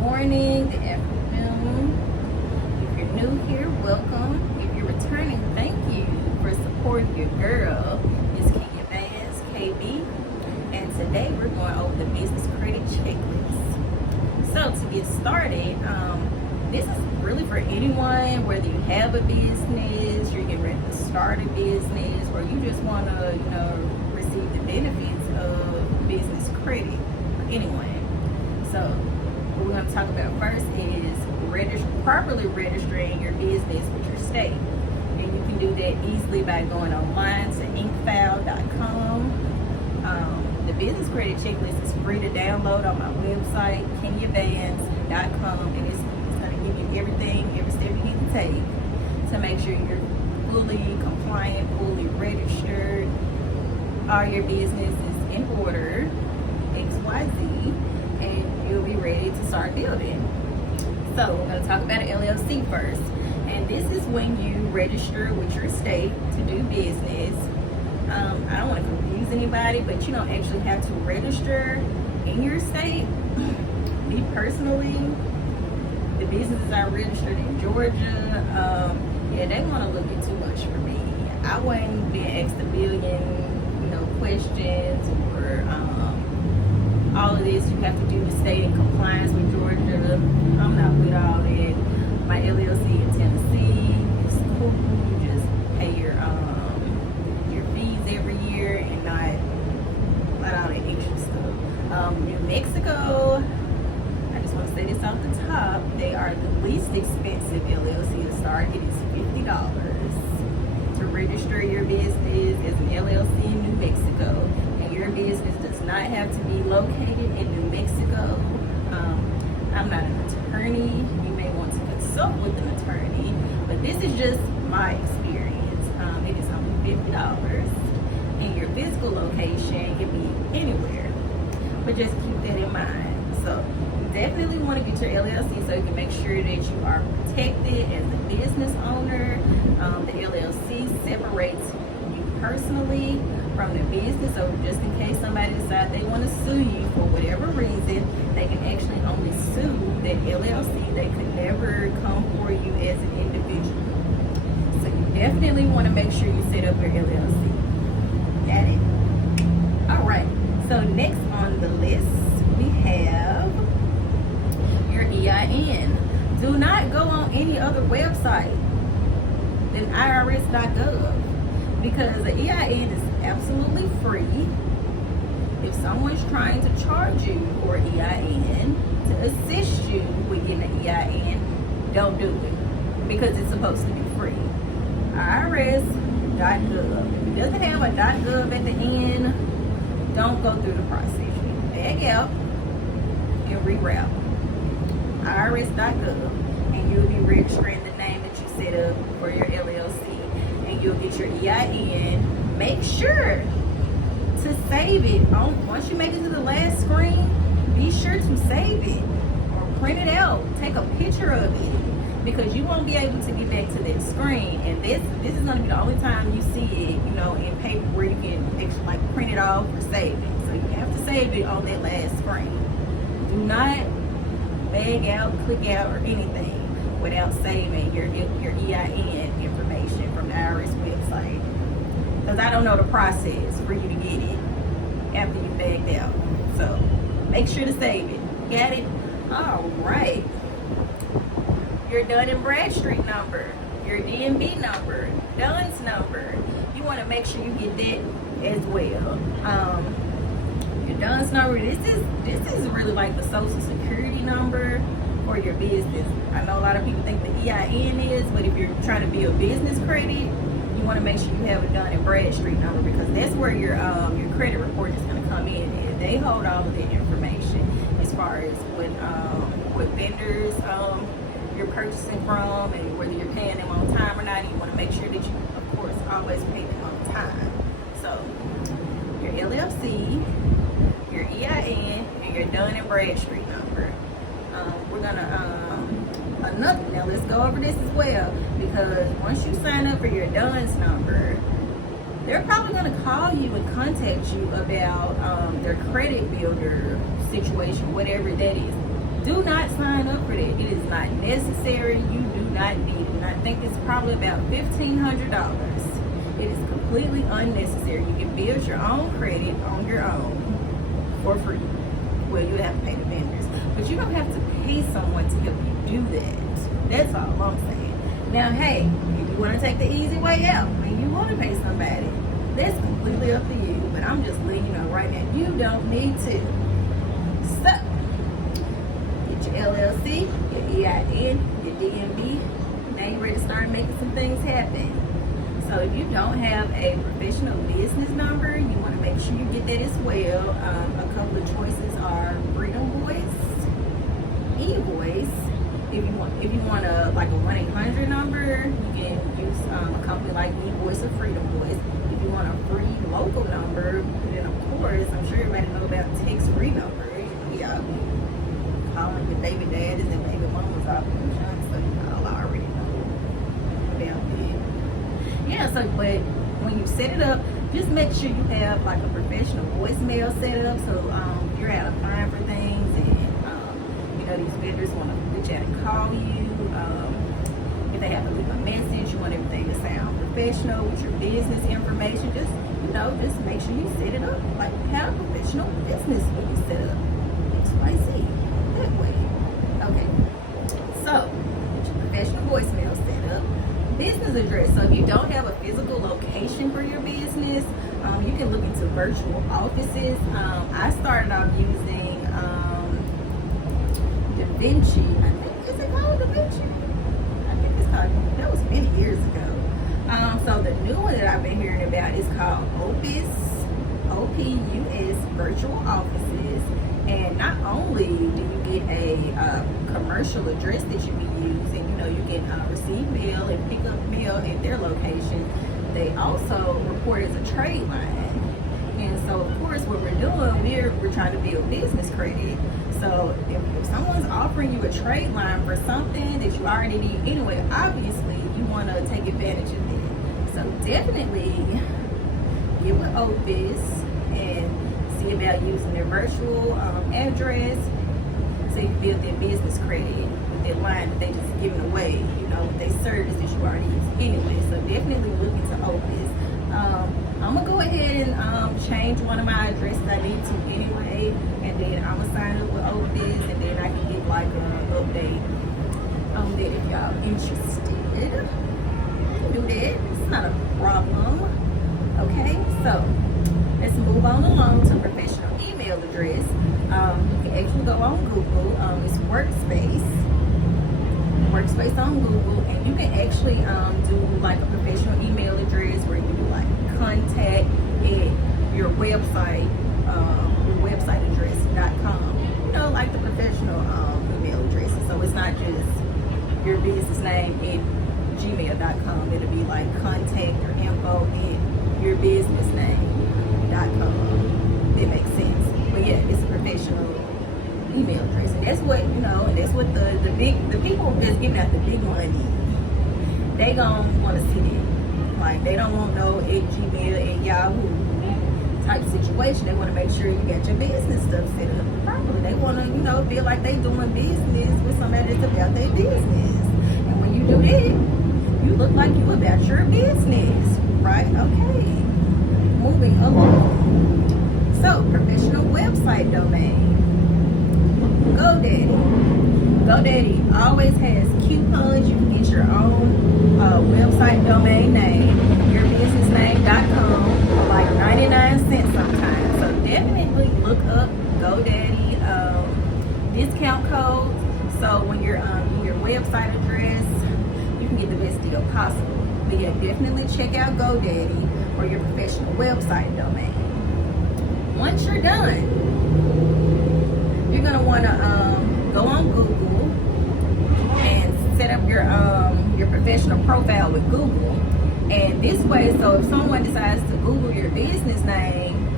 morning, good afternoon. If you're new here, welcome. If you're returning, thank you for supporting your girl, Miss Kenya Vance, KB. And today we're going over the business credit checklist. So to get started, this is really for anyone, whether you have a business, you're getting ready to start a business, or you just want to, receive the benefits of business credit for anyone. So what we're going to talk about first is properly registering your business with your state. And you can do that easily by going online to inkfile.com. The business credit checklist is free to download on my website, kenyavance.com, and it's going to give you every step you need to take to make sure you're fully compliant, fully registered, all your business is in order, XYZ, and you'll be ready to start building. So we're going to talk about an LLC first. And this is when you register with your state to do business. I don't want to confuse anybody, but you don't actually have to register in your state. Me personally, the businesses I registered in Georgia, they want to look at too much for me. I wasn't being asked a billion, questions or all of this. You have to do to stay in compliance with Georgia. I'm not with all that. My LLC in Tennessee is cool. You just pay your fees every year and not all that extra stuff. New Mexico, I just want to say this off the top, they are the least expensive LLC to start. It is $50 to register your business as an LLC in New Mexico, and your business does not have to be located in New Mexico. I'm not an attorney. You may want to consult with an attorney, but this is just my experience. It is only $50, and your physical location can be anywhere, but just keep that in mind. So definitely want to get your LLC so you can make sure that you are protected as a business owner. The LLC separates you personally from the business, so just in case somebody decides they want to sue you for whatever reason, they can actually only sue that LLC. They could never come for you as an individual. So you definitely want to make sure you set up your LLC. Got it? All right. So next on the list, we have your EIN. Do not go on any other website than irs.gov, because the EIN is absolutely free. If someone's trying to charge you for EIN to assist you with getting an EIN, don't do it, because it's supposed to be free. irs.gov. If it doesn't have a .gov at the end, don't go through the process. You bag out and reroute. irs.gov, and you'll be registering the name that you set up for your LLC, and you'll get your EIN. Make sure to save it. Once you make it to the last screen, be sure to save it or print it out. Take a picture of it, because you won't be able to get back to that screen, and this is going to be the only time you see it, in paper where you can actually print it off or save it. So you have to save it on that last screen. Do not bag out, click out, or anything without saving your EIN information from the IRS website, because I don't know the process for you to get it after you bagged out. So make sure to save it. Got it? All right. Your Dun and Bradstreet number, your DMV number, Dun's number. You want to make sure you get that as well. Your Dun's number. This is really like the Social Security number for your business. I know a lot of people think the EIN is, but if you're trying to build business credit, you want to make sure you have a Dun and Bradstreet number, because that's where your credit report is going to come in, and they hold all of that information as far as what vendors you're purchasing from, and whether you're paying them on time or not. You want to make sure that you, of course, always pay them on time. So your LLC, your EIN, and your Dun and Bradstreet number. We're gonna now let's go over this as well, because once you sign up for your Dun's number, they're probably going to call you and contact you about their credit builder situation, whatever that is. Do not sign unnecessary. You do not need it. And I think it's probably about $1,500. It is completely unnecessary. You can build your own credit on your own for free. Well, you have to pay the vendors, but you don't have to pay someone to help you do that. That's all I'm saying. Now, hey, if you want to take the easy way out and you want to pay somebody, that's completely up to you. But I'm just letting you know right now, you don't need to. So, get your LLC, your EIN, your DMB. Now you're ready to start making some things happen. So if you don't have a professional business number, you want to make sure you get that as well. A couple of choices are Freedom Voice, eVoice. If you want a 1-800 number, you can use a company like eVoice or Freedom Voice. If you want a free local number, then of course, I'm sure everybody knows about text free number. Yeah, calling your baby daddies and baby mamas off insurance, so y'all already know about it. Yeah, so but when you set it up, just make sure you have like a professional voicemail set up, so you're out of time for things, and these vendors want to reach out and call you. If they have to leave a message, you want everything to sound professional with your business information. Just make sure you set it up like how a professional business would be set up. XYZ that way. Okay. So get your professional voicemail set up. Business address. So if you don't have a physical location for your business, you can look into virtual offices. I started off using DaVinci. I think, is it called DaVinci? I think it's called, that was many years ago. So the new one that I've been hearing about is called Opus, OPUS Virtual Offices. And not only do you get a commercial address that you can use, and you can receive mail and pick up mail at their location, they also report as a trade line. And so of course what we're doing, we're trying to build business credit. So if someone's offering you a trade line for something that you already need anyway, obviously you want to take advantage of it. So definitely get with Opus and see about using their virtual address so you can build their business credit with their line that they just giving away, with their service that you already use anyway. So definitely look into Opus. I'm gonna go ahead and change one of my addresses I need to anyway, and then I'm gonna sign up with Opus, and then I can get like an update on that if y'all interested. You can do that. It's not a problem. Okay, so let's move on along to professional email address. You can actually go on Google. It's Workspace on Google, and you can actually do like a professional email address where you do like contact at your website address.com. Like the professional email addresses. So it's not just your business name at gmail.com. It'll be like contact or info at your business name.com. That makes sense. But yeah, it's a professional email address, and that's what and that's what the people that's giving out the big money, they gonna want to see it. Like they don't want no at Gmail, at Yahoo type situation. They want to make sure you got your business stuff set up properly. They want to feel like they doing business with somebody that's about their business. And when you do that, you look like you about your business, right? Okay, moving along. So professional website domain. GoDaddy always has coupons. You can get your own website domain name, yourbusinessname.com, for like 99 cents sometimes. So definitely look up GoDaddy discount codes. So when you're in your website address, you can get the best deal possible. But yeah, definitely check out GoDaddy for your professional website domain. Once you're done, you're gonna want to go on Google and set up your professional profile with Google. And this way, so if someone decides to Google your business name,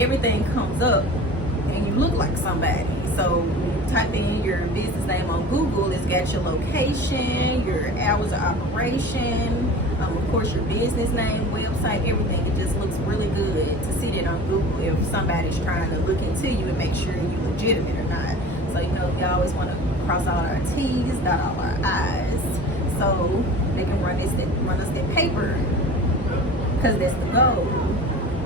everything comes up and you look like somebody. So you type in your business name on Google, it's got your location, your hours of operation, of course your business name, website, everything. It just looks really good to see that on Google if somebody's trying to look into you and make sure you're legitimate or not. So we always want to cross all our T's, dot all our I's, so they can run us that paper, because that's the goal.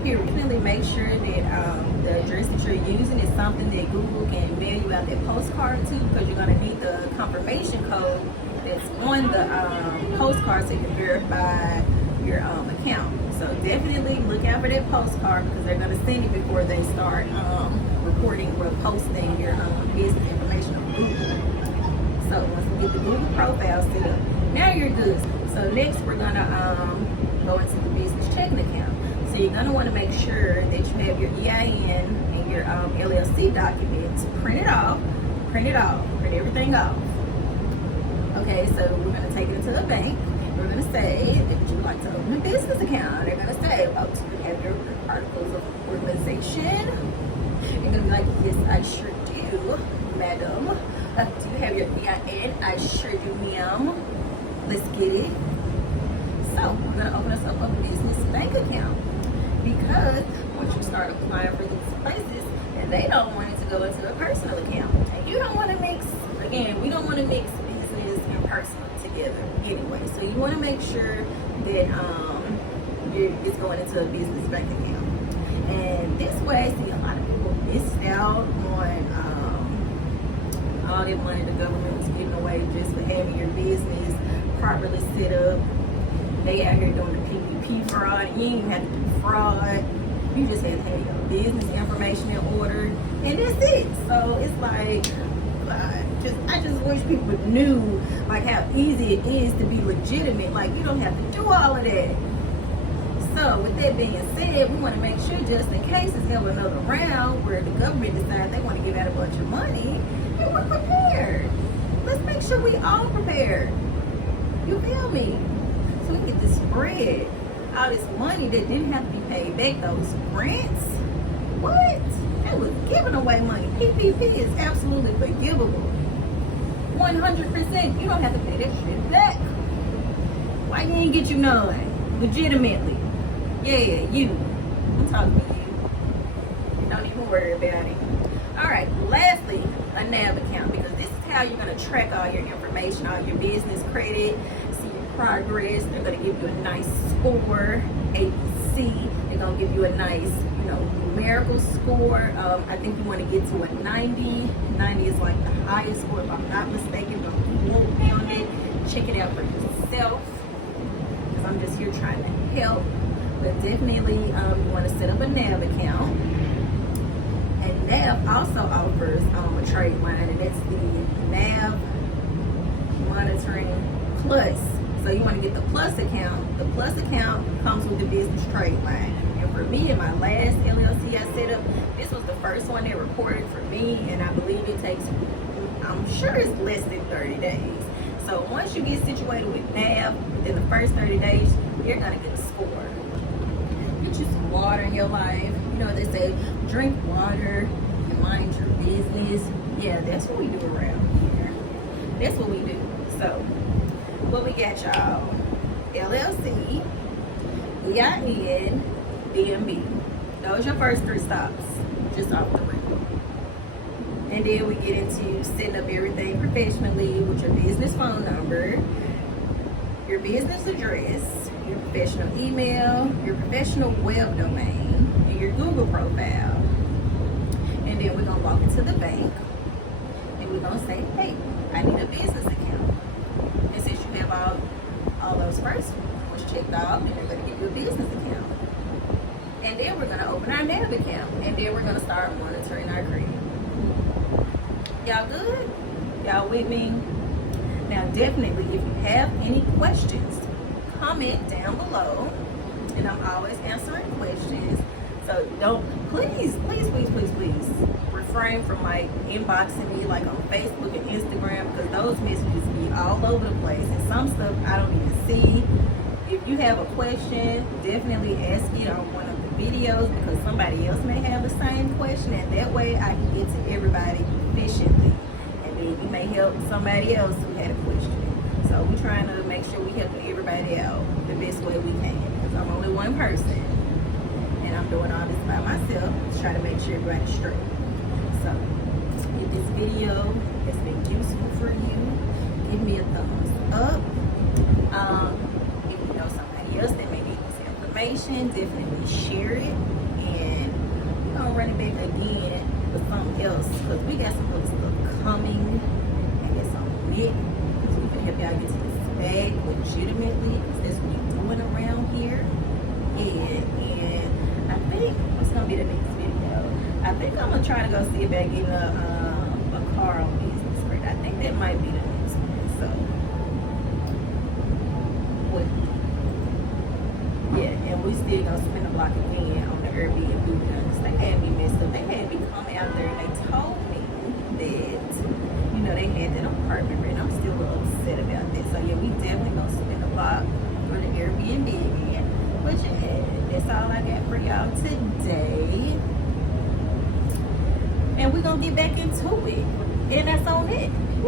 Period. Definitely make sure that the address that you're using is something that Google can mail you out that postcard to, because you're going to need the confirmation code that's on the postcard so you can verify your account. So definitely look out for that postcard, because they're going to send it before they start reporting or posting your business information on Google. So once you get the Google profile set up, now you're good. So next we're going to go into the business checking account. So you're going to want to make sure that you have your EIN and your LLC documents printed off, print everything off. Okay, so we're going to take it into the bank. We're going to say that you would like to open a business account. They're going to say, do you have your articles of organization? You're going to be like, yes, I sure do, madam. Do you have your EIN? I sure do, ma'am. Let's get it. So we're going to open us up a business bank account, because once you start applying for these places, and they don't want it to go into a personal account, and you don't want to mix, again, we don't want to mix business and personal together anyway. So you want to make sure that it's going into a business bank account. And this way, see, a lot of people missed out on all that money the government was giving away just for having your business properly set up. They out here doing the PPP fraud. You ain't even have to do fraud. You just have to have your business information in order, and that's it. So it's like, I just wish people knew like how easy it is to be legitimate. Like, you don't have to do all of that. So with that being said, we want to make sure, just in case it's held another round where the government decides they want to give out a bunch of money, and we're prepared. Let's make sure we all prepared. You feel me? So we can get this spread, all this money that didn't have to be paid back, those grants. What? That was giving away money. PPP is absolutely forgivable. 100%. You don't have to pay that shit back. Why you ain't get you none? Legitimately. Yeah, you. I'm talking to you. Don't even worry about it. Alright, lastly, a Nav account, because this is how you're going to track all your information, all your business credit, see your progress. They're going to give you a nice score, ABC. They're going to give you a nice, numerical score. I think you want to get to a 90. 90 is like the highest score, if I'm not mistaken. Don't quote me on it. Check it out for yourself, because I'm just here trying to help. But definitely you want to set up a Nav account. And Nav also offers a trade line, and that's the Nav Monitoring Plus. So you want to get the Plus account. The Plus account comes with the business trade line. And for me, in my last LLC I set up, this was the first one that reported for me, and I believe it takes, I'm sure it's less than 30 days. So once you get situated with Nav, within the first 30 days, you're going to get a score. Get you some water in your life. You know what they say, drink water and mind your business. Yeah, that's what we do around here. That's what we do. So, what we got, y'all? LLC, EIN, DMB. Those are your first 3 stops, just off the rip. And then we get into setting up everything professionally with your business phone number, your business address, your professional email, your professional web domain, and your Google profile. And then we're going to walk into the bank, and we're going to say, hey, I need a business account. And since you have all those first ones checked off, then they're going to give you a business account. And then we're going to open our Nav account, and then we're going to start monitoring our credit. Y'all good? Y'all with me? Now, definitely, if you have any questions, comment down below, and I'm always answering questions. So please refrain from like inboxing me like on Facebook and Instagram, because those messages be all over the place, and some stuff I don't even see. If you have a question, definitely ask it on one of the videos, because somebody else may have the same question, and that way I can get to everybody efficiently, and then you may help somebody else who had a question. So we're trying to make sure we help everybody out the best way we can, because I'm only one person, and I'm doing all this by myself to try to make sure everybody's straight. So you this video has been useful for you, give me a thumbs up. If you know somebody else that may need this information, definitely share it. And we're gonna run it back again with something else because we got some other stuff coming. And it's on it. So we can help y'all get to this bag legitimately because that's what you're doing around here. And I think what's gonna be the next video? I think I'm gonna try to go see about getting a car on business credit. I think that might be the next one. So, what? Yeah, and we still gonna spend a block again on the Airbnb because they had me messed up. They had me come out there and they told me that, you know, they had that apartment rent. I'm still a little upset about that. So yeah, we definitely gonna spend a block for the Airbnb again. But yeah, that's all I got for y'all today. And we're gonna get back into it. And that's on it.